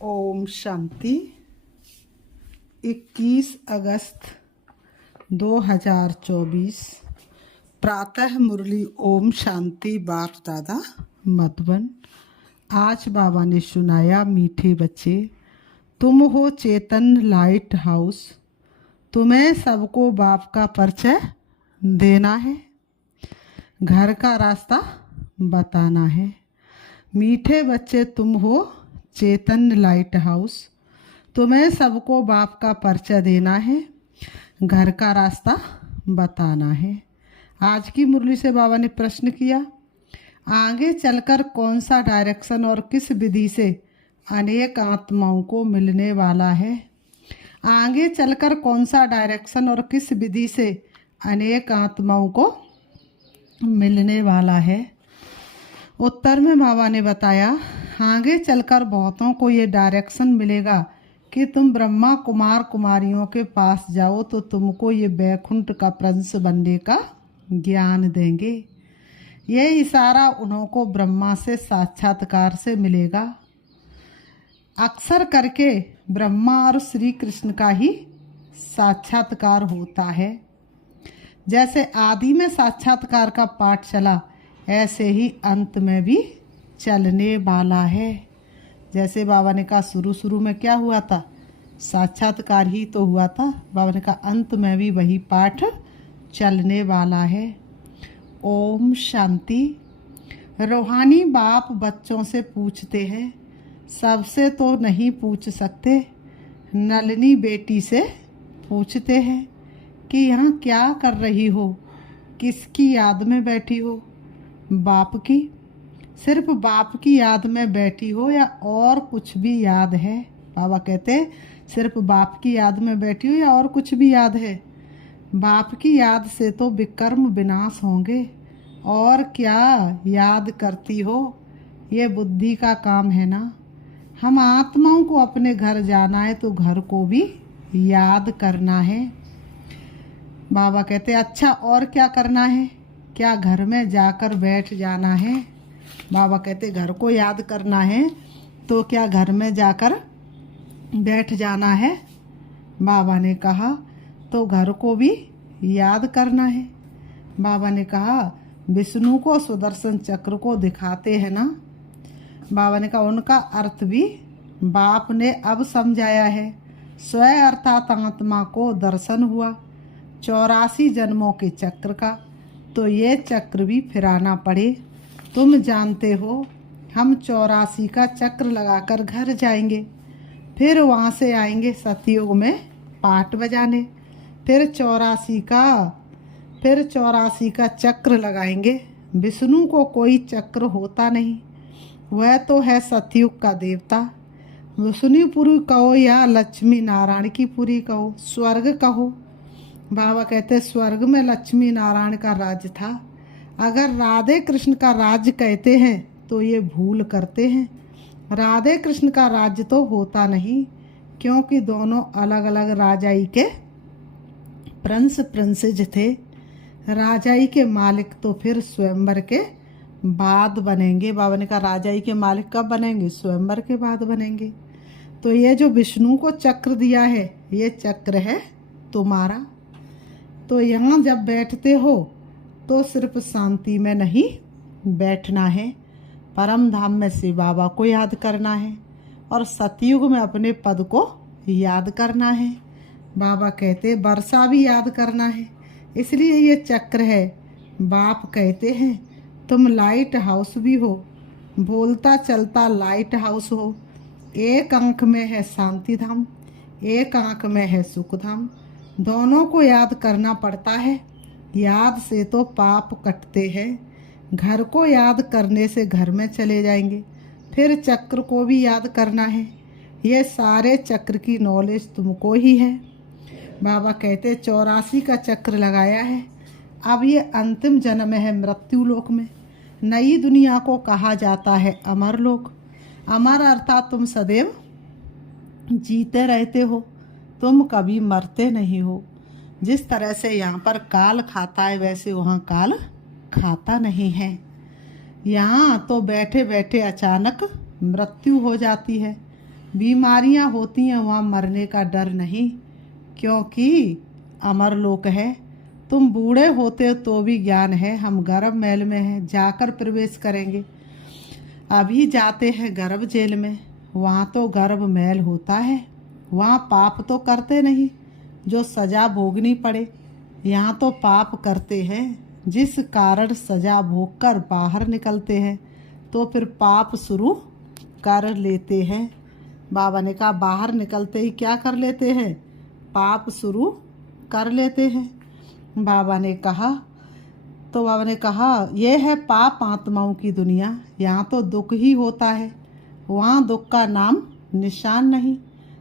ओम शांति। 21 अगस्त 2024 प्रातः मुरली। ओम शांति। बाप दादा मधुबन। आज बाबा ने सुनाया, मीठे बच्चे, तुम हो चेतन लाइट हाउस। तुम्हें सबको बाप का परिचय देना है, घर का रास्ता बताना है। मीठे बच्चे, तुम हो चेतन लाइट हाउस। तुम्हें सबको बाप का परिचय देना है, घर का रास्ता बताना है। आज की मुरली से बाबा ने प्रश्न किया, आगे चलकर कौन सा डायरेक्शन और किस विधि से अनेक आत्माओं को मिलने वाला है। आगे चलकर कौन सा डायरेक्शन और किस विधि से अनेक आत्माओं को मिलने वाला है। उत्तर में बाबा ने बताया, आगे चलकर बहुतों को ये डायरेक्शन मिलेगा कि तुम ब्रह्मा कुमार कुमारियों के पास जाओ तो तुमको ये बैकुंठ का प्रिंस बनने का ज्ञान देंगे। ये इशारा उनको ब्रह्मा से साक्षात्कार से मिलेगा। अक्सर करके ब्रह्मा और श्री कृष्ण का ही साक्षात्कार होता है। जैसे आदि में साक्षात्कार का पाठ चला, ऐसे ही अंत में भी चलने वाला है। जैसे बाबा ने कहा शुरू में क्या हुआ था, साक्षात्कार ही तो हुआ था। बाबा ने कहा अंत में भी वही पाठ चलने वाला है। ओम शांति। रूहानी बाप बच्चों से पूछते हैं, सबसे तो नहीं पूछ सकते। नलनी बेटी से पूछते हैं कि यहाँ क्या कर रही हो, किसकी याद में बैठी हो। बाप की, सिर्फ बाप की याद में बैठी हो या और कुछ भी याद है। बाबा कहते सिर्फ बाप की याद में बैठी हो या और कुछ भी याद है। बाप की याद से तो विकर्म विनाश होंगे, और क्या याद करती हो, ये बुद्धि का काम है ना। हम आत्माओं को अपने घर जाना है तो घर को भी याद करना है। बाबा कहते अच्छा, और क्या करना है, क्या घर में जाकर बैठ जाना है। बाबा कहते घर को याद करना है तो क्या घर में जाकर बैठ जाना है। बाबा ने कहा तो घर को भी याद करना है। बाबा ने कहा विष्णु को सुदर्शन चक्र को दिखाते हैं ना। बाबा ने कहा उनका अर्थ भी बाप ने अब समझाया है। स्वयं अर्थात आत्मा को दर्शन हुआ 84 जन्मों के चक्र का, तो ये चक्र भी फिराना पड़े। तुम जानते हो हम 84 का चक्र लगाकर घर जाएंगे, फिर वहाँ से आएंगे सतयुग में पाठ बजाने, फिर 84 का चक्र लगाएंगे। विष्णु को कोई चक्र होता नहीं, वह तो है सतयुग का देवता। विष्णुपुरी कहो या लक्ष्मी नारायण की पुरी कहो, स्वर्ग कहो। बाबा कहते स्वर्ग में लक्ष्मी नारायण का राज्य था। अगर राधे कृष्ण का राज्य कहते हैं तो ये भूल करते हैं। राधे कृष्ण का राज्य तो होता नहीं, क्योंकि दोनों अलग अलग राजाई के प्रिंसेज थे। राजाई के मालिक तो फिर स्वयंवर के बाद बनेंगे। बाबा ने कहा राजाई के मालिक कब बनेंगे, स्वयंवर के बाद बनेंगे। तो ये जो विष्णु को चक्र दिया है, ये चक्र है तुम्हारा। तो यहाँ जब बैठते हो तो सिर्फ शांति में नहीं बैठना है, परम धाम में शिव बाबा को याद करना है और सतयुग में अपने पद को याद करना है। बाबा कहते वर्षा भी याद करना है, इसलिए ये चक्र है। बाप कहते हैं तुम लाइट हाउस भी हो, बोलता चलता लाइट हाउस हो। एक आंख में है शांति धाम, एक आंख में है सुख धाम। दोनों को याद करना पड़ता है। याद से तो पाप कटते हैं। घर को याद करने से घर में चले जाएंगे, फिर चक्र को भी याद करना है। ये सारे चक्र की नॉलेज तुमको ही है। बाबा कहते 84 का चक्र लगाया है। अब ये अंतिम जन्म है मृत्यु लोक में। नई दुनिया को कहा जाता है अमर लोक। अमर अर्थात तुम सदैव जीते रहते हो, तुम कभी मरते नहीं हो। जिस तरह से यहाँ पर काल खाता है, वैसे वहाँ काल खाता नहीं है। यहाँ तो बैठे बैठे अचानक मृत्यु हो जाती है, बीमारियां होती हैं वहाँ मरने का डर नहीं, क्योंकि अमर लोक है। तुम बूढ़े होते हो तो भी ज्ञान है, हम गर्भ महल में हैं, जाकर प्रवेश करेंगे। अभी जाते हैं गर्भ जेल में, वहाँ तो गर्भ महल होता है, वहाँ पाप तो करते नहीं जो सजा भोगनी पड़े। यहाँ तो पाप करते हैं जिस कारण सजा भोगकर बाहर निकलते हैं, तो फिर पाप शुरू कर लेते हैं। बाबा ने कहा बाहर निकलते ही क्या कर लेते हैं? पाप शुरू कर लेते हैं। बाबा ने कहा ये है पाप आत्माओं की दुनिया, यहाँ तो दुख ही होता है, वहाँ दुख का नाम निशान नहीं।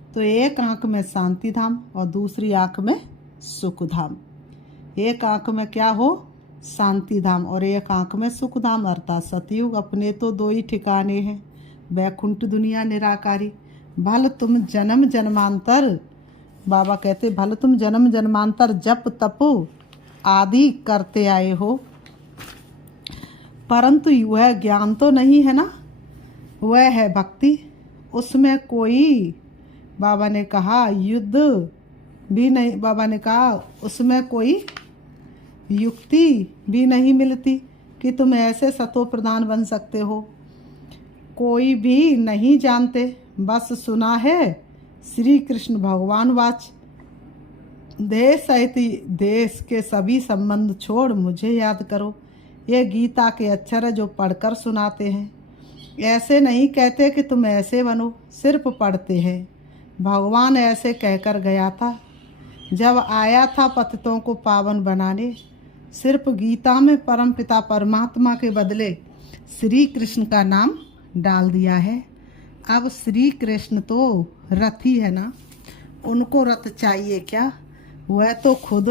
तो एक आंख में शांति धाम और दूसरी आंख में सुख धाम। एक आंख में क्या हो? शांति धाम, और एक आंख में सुख धाम अर्थात सतयुग। अपने तो दो ही ठिकाने हैं, वैकुंठ दुनिया निराकारी। भल तुम जन्म जन्मांतर, बाबा कहते भल तुम जन्म जन्मांतर जप तप आदि करते आए हो, परंतु वह ज्ञान तो नहीं है ना, वह है भक्ति। उसमें कोई, बाबा ने कहा युद्ध भी नहीं, बाबा ने कहा उसमें कोई युक्ति भी नहीं मिलती कि तुम ऐसे सतो प्रधान बन सकते हो। कोई भी नहीं जानते, बस सुना है श्री कृष्ण भगवान वाच, देश सहित देश के सभी संबंध छोड़ मुझे याद करो। ये गीता के अक्षर है जो पढ़कर सुनाते हैं। ऐसे नहीं कहते कि तुम ऐसे बनो, सिर्फ पढ़ते हैं। भगवान ऐसे कहकर गया था जब आया था पतितों को पावन बनाने। सिर्फ गीता में परमपिता परमात्मा के बदले श्री कृष्ण का नाम डाल दिया है। अब श्री कृष्ण तो रथी है ना, उनको रथ चाहिए क्या? वह तो खुद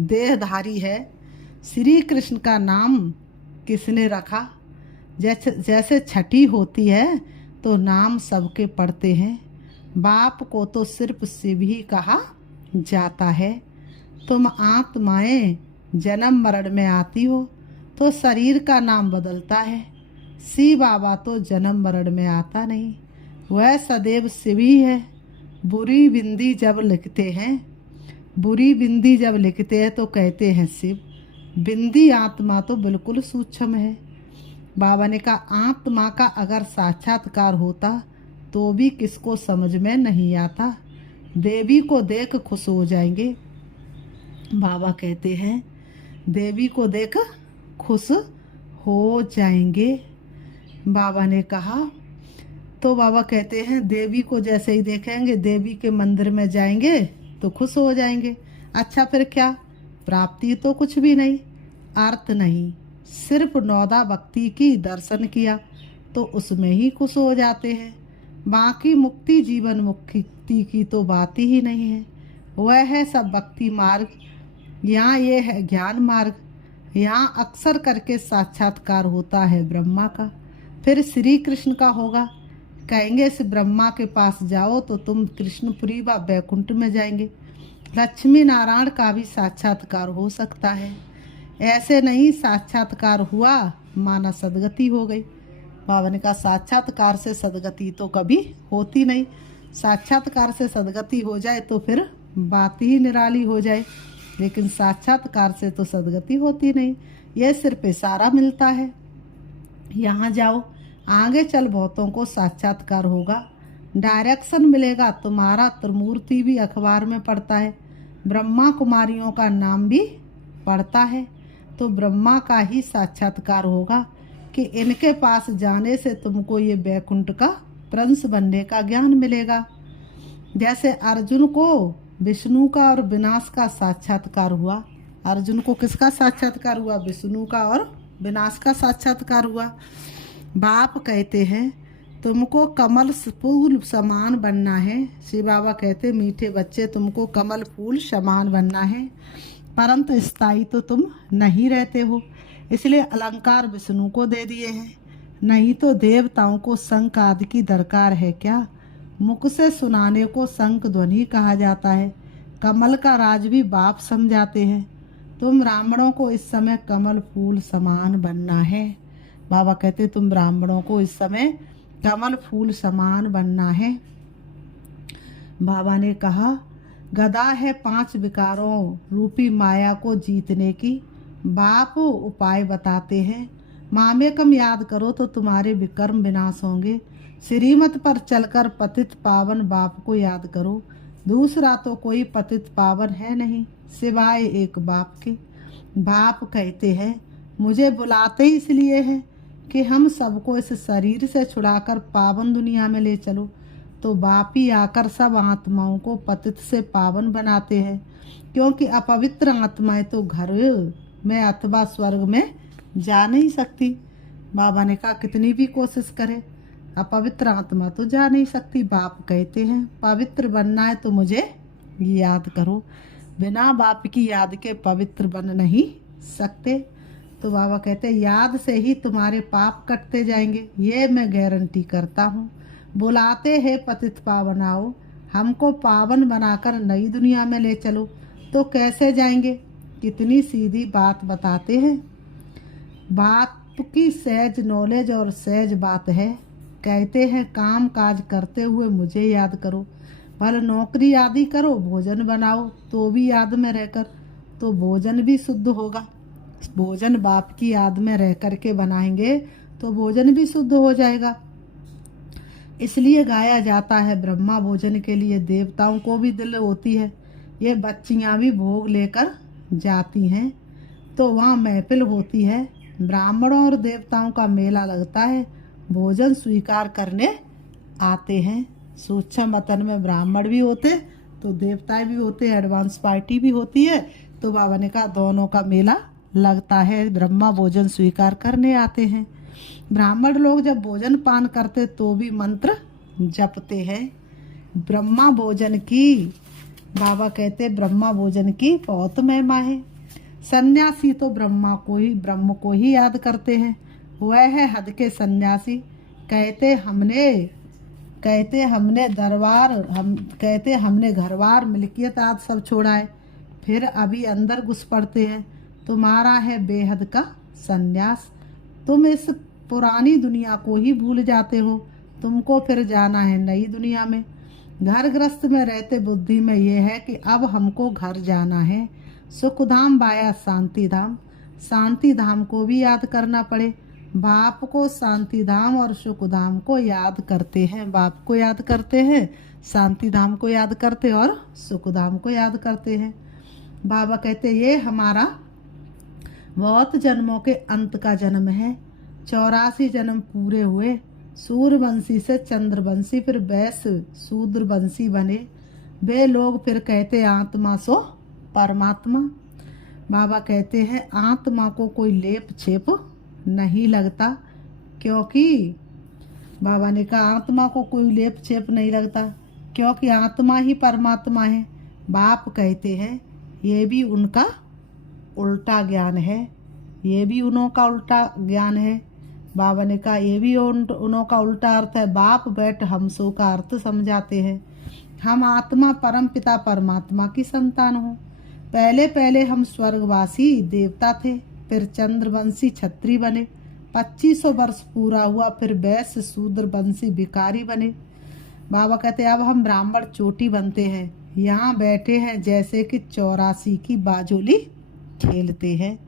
देहधारी है। श्री कृष्ण का नाम किसने रखा? जैसे छठी होती है तो नाम सबके पढ़ते हैं। बाप को तो सिर्फ शिव ही कहा जाता है। तुम आत्माएं जन्म मरण में आती हो तो शरीर का नाम बदलता है। शिव बाबा तो जन्म मरण में आता नहीं, वह सदैव शिव ही है। बुरी बिंदी जब लिखते हैं तो कहते हैं शिव। बिंदी आत्मा तो बिल्कुल सूक्ष्म है। बाबा ने कहा आत्मा का अगर साक्षात्कार होता तो भी किसको समझ में नहीं आता। देवी को देख खुश हो जाएंगे। बाबा कहते हैं देवी को देख खुश हो जाएंगे। बाबा ने कहा, तो बाबा कहते हैं देवी को जैसे ही देखेंगे, देवी के मंदिर में जाएंगे तो खुश हो जाएंगे। अच्छा फिर क्या? प्राप्ति तो कुछ भी नहीं, अर्थ नहीं, सिर्फ नौदा भक्ति की दर्शन किया तो उसमें ही खुश हो जाते हैं। बाकी मुक्ति जीवन मुक्ति की तो बात ही नहीं है। वह है सब भक्ति मार्ग, यहाँ ये है ज्ञान मार्ग। यहाँ अक्सर करके साक्षात्कार होता है ब्रह्मा का, फिर श्री कृष्ण का होगा। कहेंगे इस ब्रह्मा के पास जाओ तो तुम कृष्णपुरी व बैकुंठ में जाएंगे। लक्ष्मी नारायण का भी साक्षात्कार हो सकता है। ऐसे नहीं साक्षात्कार हुआ माना सदगति हो गई। बाबा ने कहा साक्षात्कार से सदगति तो कभी होती नहीं। साक्षात्कार से सदगति हो जाए तो फिर बात ही निराली हो जाए, लेकिन साक्षात्कार से तो सदगति होती नहीं। यह सिर्फ इशारा मिलता है, यहाँ जाओ आगे चल बहुतों को साक्षात्कार होगा, डायरेक्शन मिलेगा। तुम्हारा त्रिमूर्ति भी अखबार में पढ़ता है, ब्रह्मा कुमारियों का नाम भी पढ़ता है, तो ब्रह्मा का ही साक्षात्कार होगा कि इनके पास जाने से तुमको ये बैकुंठ का प्रिंस बनने का ज्ञान मिलेगा। जैसे अर्जुन को विष्णु का और विनाश का साक्षात्कार हुआ। अर्जुन को किसका साक्षात्कार हुआ? विष्णु का और विनाश का साक्षात्कार हुआ। बाप कहते हैं तुमको कमल फूल समान बनना है। शिव बाबा कहते मीठे बच्चे तुमको कमल फूल समान बनना है, परंतु स्थायी तो तुम नहीं रहते हो, इसलिए अलंकार विष्णु को दे दिए हैं। नहीं तो देवताओं को शंख आदि की दरकार है क्या? मुख से सुनाने को शंख ध्वनि कहा जाता है। कमल का राज भी बाप समझाते हैं। तुम ब्राह्मणों को इस समय कमल फूल समान बनना है। बाबा कहते तुम ब्राह्मणों को इस समय कमल फूल समान बनना है। बाबा ने कहा, गदा है 5 विकारों रूपी माया को जीतने की। बाप उपाय बताते हैं। मामेकम याद करो तो तुम्हारे विकर्म विनाश होंगे। श्रीमत पर चलकर पतित पावन बाप को याद करो। दूसरा तो कोई पतित पावन है नहीं सिवाय एक बाप के। बाप कहते हैं, मुझे बुलाते इसलिए है कि हम सबको इस शरीर से छुड़ाकर पावन दुनिया में ले चलो। तो बाप ही आकर सब आत्माओं को पतित से पावन बनाते हैं, क्योंकि अपवित्र आत्माएं तो घर में अथवा स्वर्ग में जा नहीं सकती। बाबा ने कहा, कितनी भी कोशिश करे अपवित्र आत्मा तो जा नहीं सकती। बाप कहते हैं, पवित्र बनना है तो मुझे याद करो। बिना बाप की याद के पवित्र बन नहीं सकते। तो बाबा कहते हैं, याद से ही तुम्हारे पाप कटते जाएंगे, ये मैं गारंटी करता हूँ। बुलाते हैं पतित पावन आओ, हमको पावन बनाकर नई दुनिया में ले चलो। तो कैसे जाएंगे? कितनी सीधी बात बताते हैं। बात की सहज नॉलेज और सहज बात है। कहते हैं, काम काज करते हुए मुझे याद करो। भले नौकरी आदि करो, भोजन बनाओ तो भी याद में रहकर, तो भोजन भी शुद्ध होगा। भोजन बाप की याद में रह कर के बनाएंगे तो भोजन भी शुद्ध हो जाएगा। इसलिए गाया जाता है, ब्रह्मा भोजन के लिए देवताओं को भी दिल होती है। ये बच्चियां भी भोग लेकर जाती हैं तो वहाँ महफिल होती है। ब्राह्मणों और देवताओं का मेला लगता है, भोजन स्वीकार करने आते हैं। सूक्ष्म वतन में ब्राह्मण भी होते तो देवताएं भी होते, एडवांस पार्टी भी होती है। तो बाबा ने कहा, दोनों का मेला लगता है। ब्रह्मा भोजन स्वीकार करने आते हैं। ब्राह्मण लोग जब भोजन पान करते तो भी मंत्र जपते हैं। ब्रह्मा भोजन की, बाबा कहते, ब्रह्मा भोजन की बहुत महिमा है। सन्यासी तो ब्रह्म को ही याद करते हैं। वह है हद के सन्यासी। कहते हमने घरवार मिल्कियत आदि सब छोड़ा है, फिर अभी अंदर घुस पड़ते हैं। तुम्हारा है बेहद का सन्यास। तुम इस पुरानी दुनिया को ही भूल जाते हो। तुमको फिर जाना है नई दुनिया में। घर गृहस्थ में रहते बुद्धि में ये है कि अब हमको घर जाना है। सुखधाम बाया शांति धाम। शांति धाम को भी याद करना पड़े। बाप को शांति धाम और सुख धाम को याद करते हैं। बाप को याद करते हैं, शांति धाम को याद करते और सुख धाम को याद करते हैं। बाबा कहते, ये हमारा बहुत जन्मों के अंत का जन्म है। 84 जन्म पूरे हुए। सूर्यवंशी से चंद्रवंशी, फिर वैश्य शूद्रवंशी बने। वे लोग फिर कहते, आत्मा सो परमात्मा। बाबा कहते हैं, आत्मा को कोई लेप छेप नहीं लगता, क्योंकि बाबा ने कहा, आत्मा को कोई लेप छेप नहीं लगता क्योंकि आत्मा ही परमात्मा है। बाप कहते हैं, ये भी उनका उल्टा ज्ञान है, ये भी उन्हों का उल्टा ज्ञान है। बाबा ने कहा, ये भी उन्हों का उल्टा अर्थ है। बाप बैठ हमसो का अर्थ समझाते हैं। हम आत्मा परम पिता परमात्मा की संतान हो। पहले पहले हम स्वर्गवासी देवता थे, फिर चंद्रवंशी छत्री बने। 2500 वर्ष पूरा हुआ, फिर वैश्य शूद्रवंशी भिखारी बने। बाबा कहते, अब हम ब्राह्मण चोटी बनते हैं। यहाँ बैठे हैं जैसे कि 84 की बाजोली खेलते हैं।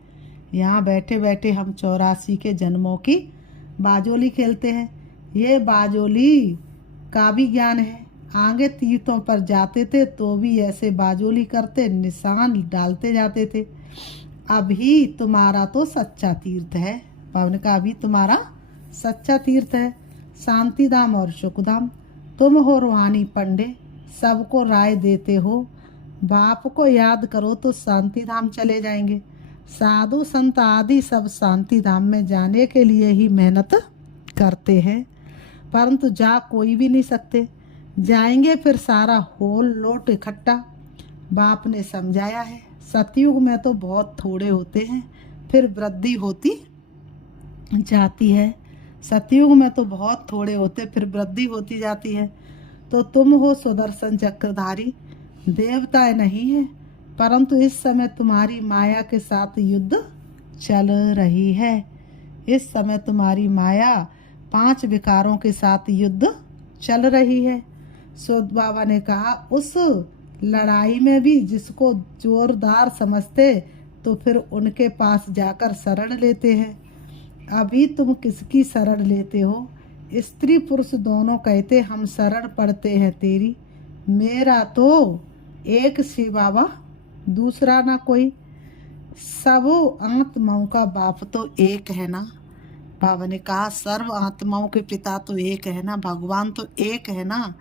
यहाँ बैठे बैठे हम 84 के जन्मों की बाजोली खेलते हैं। ये बाजोली का भी ज्ञान है। आगे तीर्थों पर जाते थे तो भी ऐसे बाजोली करते, निशान डालते जाते थे। अभी तुम्हारा तो सच्चा तीर्थ है। पवन का अभी तुम्हारा सच्चा तीर्थ है, शांति धाम और सुख धाम। तुम हो रूहानी पंडे, सबको राय देते हो। बाप को याद करो तो शांति धाम चले जाएंगे। साधु संत आदि सब शांति धाम में जाने के लिए ही मेहनत करते हैं, परंतु जा कोई भी नहीं सकते। जाएंगे फिर सारा होल लोट इकट्ठा। बाप ने समझाया है, सतयुग में तो बहुत थोड़े होते हैं, फिर वृद्धि होती जाती है। सतयुग में तो बहुत थोड़े होते, फिर वृद्धि होती जाती है। तो तुम हो सुदर्शन चक्रधारी, देवताएं नहीं है, परंतु इस समय तुम्हारी माया के साथ युद्ध चल रही है। इस समय तुम्हारी माया 5 विकारों के साथ युद्ध चल रही है। सो बाबा ने कहा उस लड़ाई में भी जिसको जोरदार समझते तो फिर उनके पास जाकर शरण लेते हैं। अभी तुम किसकी शरण लेते हो? स्त्री पुरुष दोनों कहते हम शरण पड़ते हैं तेरी। मेरा तो एक सी बाबा, दूसरा ना कोई। सब आत्माओं का बाप तो एक है ना। बाबा ने कहा सर्व आत्माओं के पिता तो एक है ना, भगवान तो एक है ना।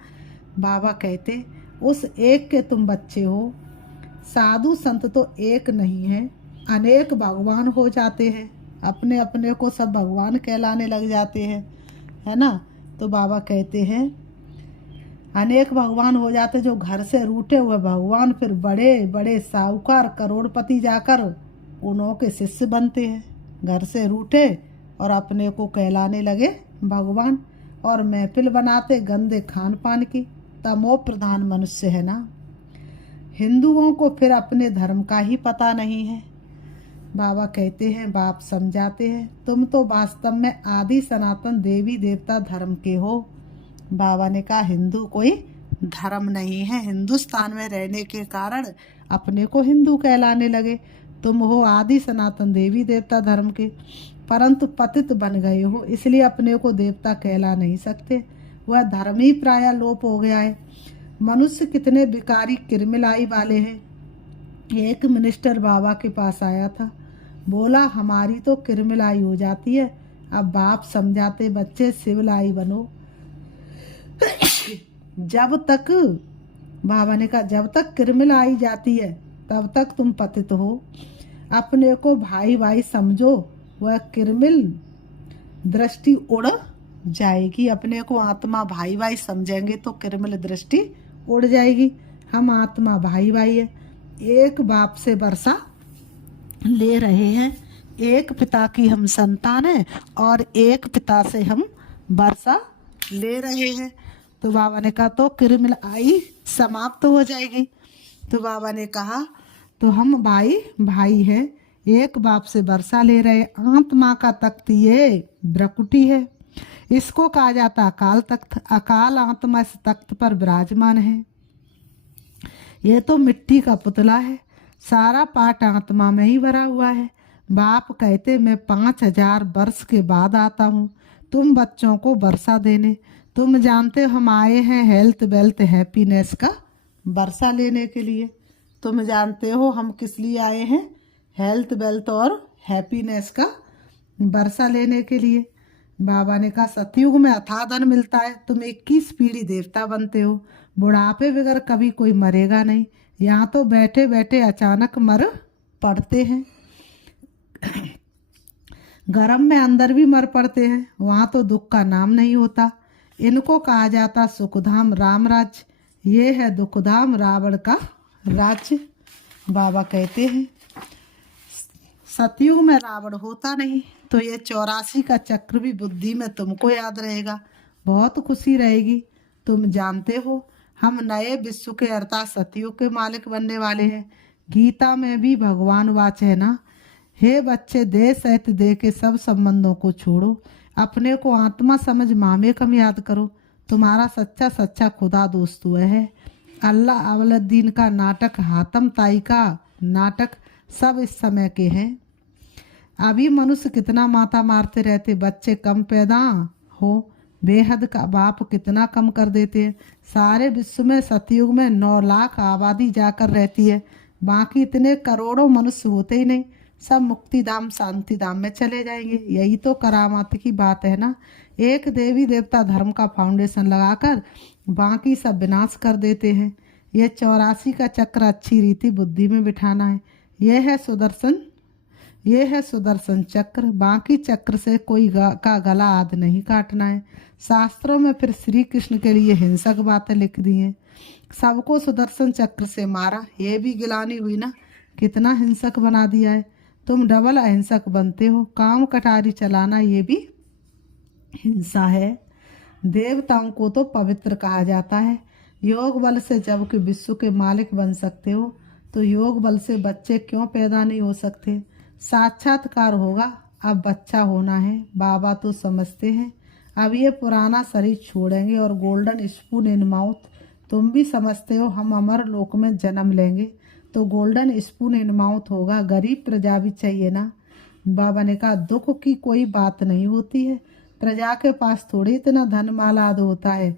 बाबा कहते उस एक के तुम बच्चे हो। साधु संत तो एक नहीं है, अनेक भगवान हो जाते हैं। अपने अपने को सब भगवान कहलाने लग जाते हैं, है ना। तो बाबा कहते हैं अनेक भगवान हो जाते, जो घर से रूठे हुए भगवान फिर बड़े बड़े साहूकार करोड़पति जाकर उन्हों के शिष्य बनते हैं। घर से रूठे और अपने को कहलाने लगे भगवान, और महफिल बनाते गंदे खान पान की। तमो प्रधान मनुष्य है ना। हिंदुओं को फिर अपने धर्म का ही पता नहीं है। बाबा कहते हैं, बाप समझाते हैं, तुम तो वास्तव में आदि सनातन देवी देवता धर्म के हो। बाबा ने कहा हिंदू कोई धर्म नहीं है, हिंदुस्तान में रहने के कारण अपने को हिंदू कहलाने लगे। तुम हो आदि सनातन देवी देवता धर्म के, परंतु पतित बन गए हो, इसलिए अपने को देवता कहला नहीं सकते। वह धर्म ही प्राय लोप हो गया है। मनुष्य कितने विकारी किरमिलाई वाले हैं। एक मिनिस्टर बाबा के पास आया था, बोला हमारी तो किरमिलाई हो जाती है। अब बाप समझाते बच्चे सिविलाई बनो। जब तक बाबा ने कहा जब तक किरमिलाई जाती है तब तक तुम पतित हो। अपने को भाई भाई समझो, वह किरमिल दृष्टि उड़ जाएगी। अपने को आत्मा भाई भाई समझेंगे तो किरमिल दृष्टि उड़ जाएगी। हम आत्मा भाई भाई है, एक बाप से वर्षा ले रहे हैं, एक पिता की हम संतान हैं और एक पिता से हम वर्षा ले रहे हैं। तो बाबा ने कहा तो किरमिल आई समाप्त हो जाएगी। तो बाबा ने कहा तो हम भाई भाई हैं, एक बाप से वर्षा ले रहे। आत्मा का तख्त ये ब्रकुटी है, इसको कहा जाता अकाल तख्त। अकाल आत्मा इस तख्त पर विराजमान है। ये तो मिट्टी का पुतला है, सारा पाठ आत्मा में ही भरा हुआ है। बाप कहते मैं 5000 वर्ष के बाद आता हूँ तुम बच्चों को वर्षा देने। तुम जानते हो हम आए हैं हेल्थ वेल्थ हैप्पीनेस का वर्षा लेने के लिए। तुम जानते हो हम किस लिए आए हैं, हेल्थ वेल्थ और हैप्पीनेस का वर्षा लेने के लिए। बाबा ने कहा सतयुग में अथाह धन मिलता है, तुम 21 पीढ़ी देवता बनते हो। बुढ़ापे बगैर कभी कोई मरेगा नहीं, यहाँ तो बैठे बैठे अचानक मर पड़ते हैं। गरम में अंदर भी मर पड़ते हैं, वहाँ तो दुख का नाम नहीं होता। इनको कहा जाता सुखधाम राम राज्य, ये है दुखधाम रावण का राज्य। बाबा कहते हैं सतयुग में रावण होता नहीं, तो ये 84 का चक्र भी बुद्धि में तुमको याद रहेगा, बहुत खुशी रहेगी। तुम जानते हो हम नए विश्व के अर्थात सतयुग के मालिक बनने वाले हैं। गीता में भी भगवान वाच है ना, हे बच्चे देह सहित देह के सब संबंधों को छोड़ो, अपने को आत्मा समझ मामे कम याद करो। तुम्हारा सच्चा सच्चा खुदा दोस्त वह है। अल्लाह अवलद्दीन का नाटक, हातम ताई का नाटक सब इस समय के हैं। अभी मनुष्य कितना माता मारते रहते, बच्चे कम पैदा हो, बेहद का बाप कितना कम कर देते हैं। सारे विश्व में सतयुग में 9 लाख आबादी जाकर रहती है, बाकी इतने करोड़ों मनुष्य होते ही नहीं, सब मुक्ति धाम शांति धाम में चले जाएंगे। यही तो करामात की बात है ना। एक देवी देवता धर्म का फाउंडेशन लगाकर बाकी सब विनाश कर देते हैं। यह 84 का चक्र अच्छी रीति बुद्धि में बिठाना है। यह है सुदर्शन चक्र। बाकी चक्र से कोई का गला आद नहीं काटना है। शास्त्रों में फिर श्री कृष्ण के लिए हिंसक बातें लिख दी हैं। सबको सुदर्शन चक्र से मारा, ये भी गिलानी हुई ना, कितना हिंसक बना दिया है। तुम डबल अहिंसक बनते हो। काम कटारी चलाना ये भी हिंसा है। देवताओं को तो पवित्र कहा जाता है। योग बल से जबकि विश्व के मालिक बन सकते हो, तो योग बल से बच्चे क्यों पैदा नहीं हो सकते? साक्षात्कार होगा, अब बच्चा होना है। बाबा तो समझते हैं अब ये पुराना शरीर छोड़ेंगे और गोल्डन स्पून इन माउथ तुम भी समझते हो हम अमर लोक में जन्म लेंगे तो गोल्डन स्पून इन माउथ होगा, गरीब प्रजा भी चाहिए ना। बाबा ने कहा दुख की कोई बात नहीं होती है, प्रजा के पास थोड़ी इतना धन मालाद होता है।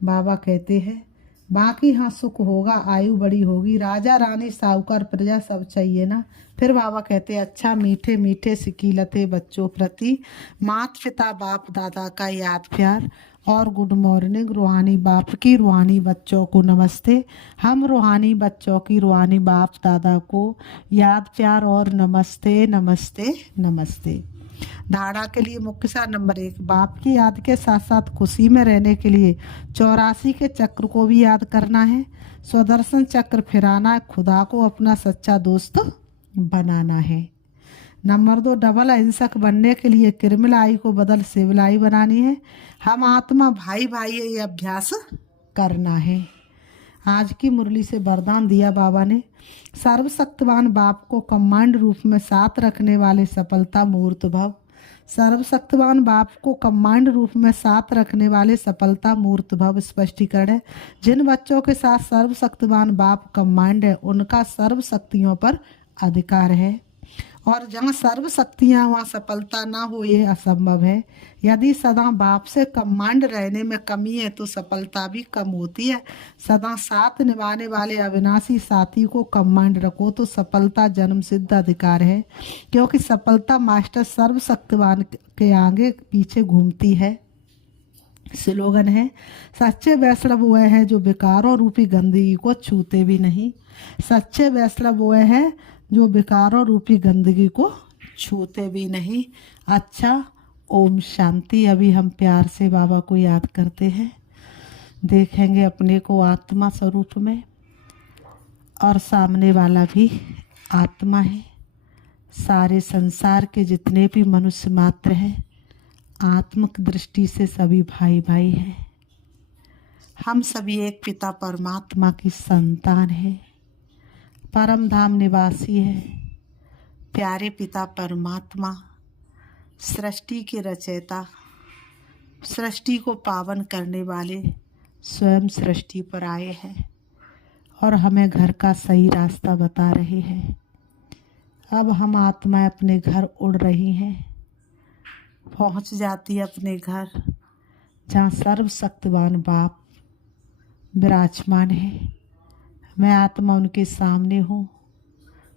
बाबा कहते हैं बाकी हाँ सुख होगा, आयु बड़ी होगी, राजा रानी साहूकार प्रजा सब चाहिए ना। फिर बाबा कहते हैं अच्छा मीठे मीठे सिकीलते बच्चों प्रति माता पिता बाप दादा का याद प्यार और गुड मॉर्निंग। रूहानी बाप की रूहानी बच्चों को नमस्ते। हम रूहानी बच्चों की रूहानी बाप दादा को याद प्यार और नमस्ते नमस्ते नमस्ते। धारणा के लिए मुख्य सार नंबर 1, बाप की याद के साथ साथ खुशी में रहने के लिए 84 के चक्र को भी याद करना है। स्वदर्शन चक्र फिराना है, खुदा को अपना सच्चा दोस्त बनाना है। नंबर 2, डबल अहिंसक बनने के लिए किरमिलाई को बदल सिविलाई बनानी है। हम आत्मा भाई भाई ये अभ्यास करना है। आज की मुरली से वरदान दिया बाबा ने, सर्वशक्तिवान बाप को कमांड रूप में साथ रखने वाले सफलता मूर्त भव। सर्वशक्तिवान बाप को कमांड रूप में साथ रखने वाले सफलता मूर्त भव स्पष्टीकरण है। जिन बच्चों के साथ सर्वशक्तिवान बाप कमांड है उनका सर्व शक्तियों पर अधिकार है, और जहाँ सर्व शक्तियाँ वहाँ सफलता ना हो ये असंभव है। यदि सदा बाप से कमांड रहने में कमी है तो सफलता भी कम होती है। सदा साथ निभाने वाले अविनाशी साथी को कमांड रखो तो सफलता जन्म सिद्ध अधिकार है, क्योंकि सफलता मास्टर सर्वशक्तिवान के आगे पीछे घूमती है। स्लोगन है सच्चे वैष्णव वो हैं जो विकारों रूपी गंदगी को छूते भी नहीं। सच्चे वैष्णव वो हैं जो विकारों रूपी गंदगी को छूते भी नहीं। अच्छा, ओम शांति। अभी हम प्यार से बाबा को याद करते हैं, देखेंगे अपने को आत्मा स्वरूप में, और सामने वाला भी आत्मा है। सारे संसार के जितने भी मनुष्य मात्र हैं आत्मिक दृष्टि से सभी भाई भाई हैं। हम सभी एक पिता परमात्मा की संतान हैं, परम धाम निवासी है। प्यारे पिता परमात्मा सृष्टि के रचयिता, सृष्टि को पावन करने वाले स्वयं सृष्टि पर आए हैं और हमें घर का सही रास्ता बता रहे हैं। अब हम आत्माएं अपने घर उड़ रही हैं, पहुंच जाती है अपने घर जहाँ सर्वशक्तिवान बाप विराजमान है। मैं आत्मा उनके सामने हूँ,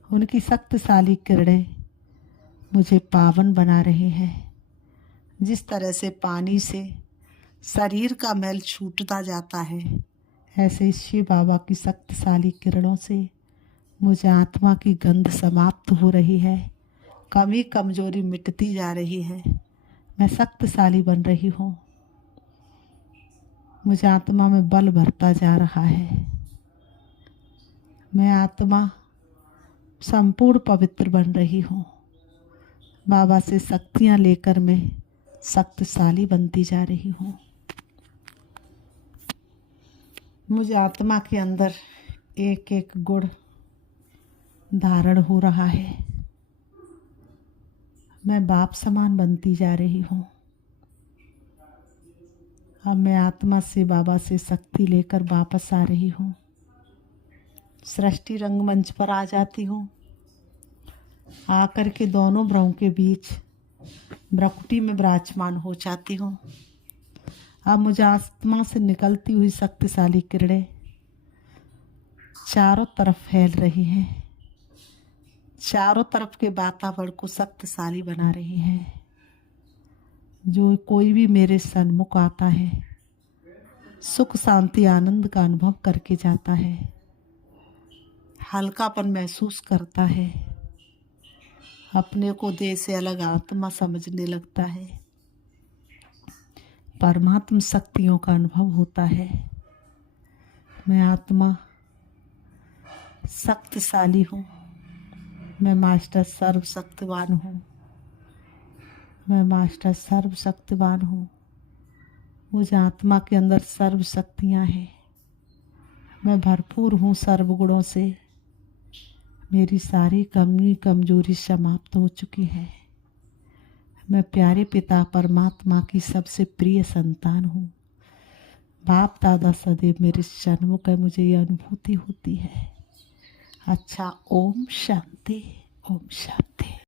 उनकी शक्तिशाली किरणें मुझे पावन बना रही हैं। जिस तरह से पानी से शरीर का मैल छूटता जाता है, ऐसे ही शिव बाबा की शक्तिशाली किरणों से मुझे आत्मा की गंध समाप्त हो रही है, कमी कमजोरी मिटती जा रही है, मैं शक्तिशाली बन रही हूँ, मुझे आत्मा में बल भरता जा रहा है। मैं आत्मा संपूर्ण पवित्र बन रही हूँ। बाबा से शक्तियाँ लेकर मैं शक्तिशाली बनती जा रही हूँ। मुझे आत्मा के अंदर एक एक गुण धारण हो रहा है। मैं बाप समान बनती जा रही हूँ। अब मैं आत्मा से बाबा से शक्ति लेकर वापस आ रही हूँ। सृष्टि रंगमंच पर आ जाती हूँ। आकर के दोनों भ्रमों के बीच भ्रकुटी में विराजमान हो जाती हूँ। अब मुझे आत्मा से निकलती हुई शक्तिशाली किरणें चारों तरफ फैल रही हैं, चारों तरफ के वातावरण को शक्तिशाली बना रही हैं। जो कोई भी मेरे सन्मुख आता है सुख शांति आनंद का अनुभव करके जाता है, हल्कापन महसूस करता है, अपने को देह से अलग आत्मा समझने लगता है, परमात्म शक्तियों का अनुभव होता है। मैं आत्मा शक्तिशाली हूँ, मैं मास्टर सर्वशक्तिवान हूँ, मैं मास्टर सर्वशक्तिवान हूँ। मुझे आत्मा के अंदर सर्व शक्तियाँ हैं। मैं भरपूर हूँ सर्वगुणों से। मेरी सारी कमी कमजोरी समाप्त हो चुकी है। मैं प्यारे पिता परमात्मा की सबसे प्रिय संतान हूँ। बाप दादा सदैव मेरे सन्मुख है, मुझे ये अनुभूति होती है। अच्छा, ओम शांति, ओम शांति।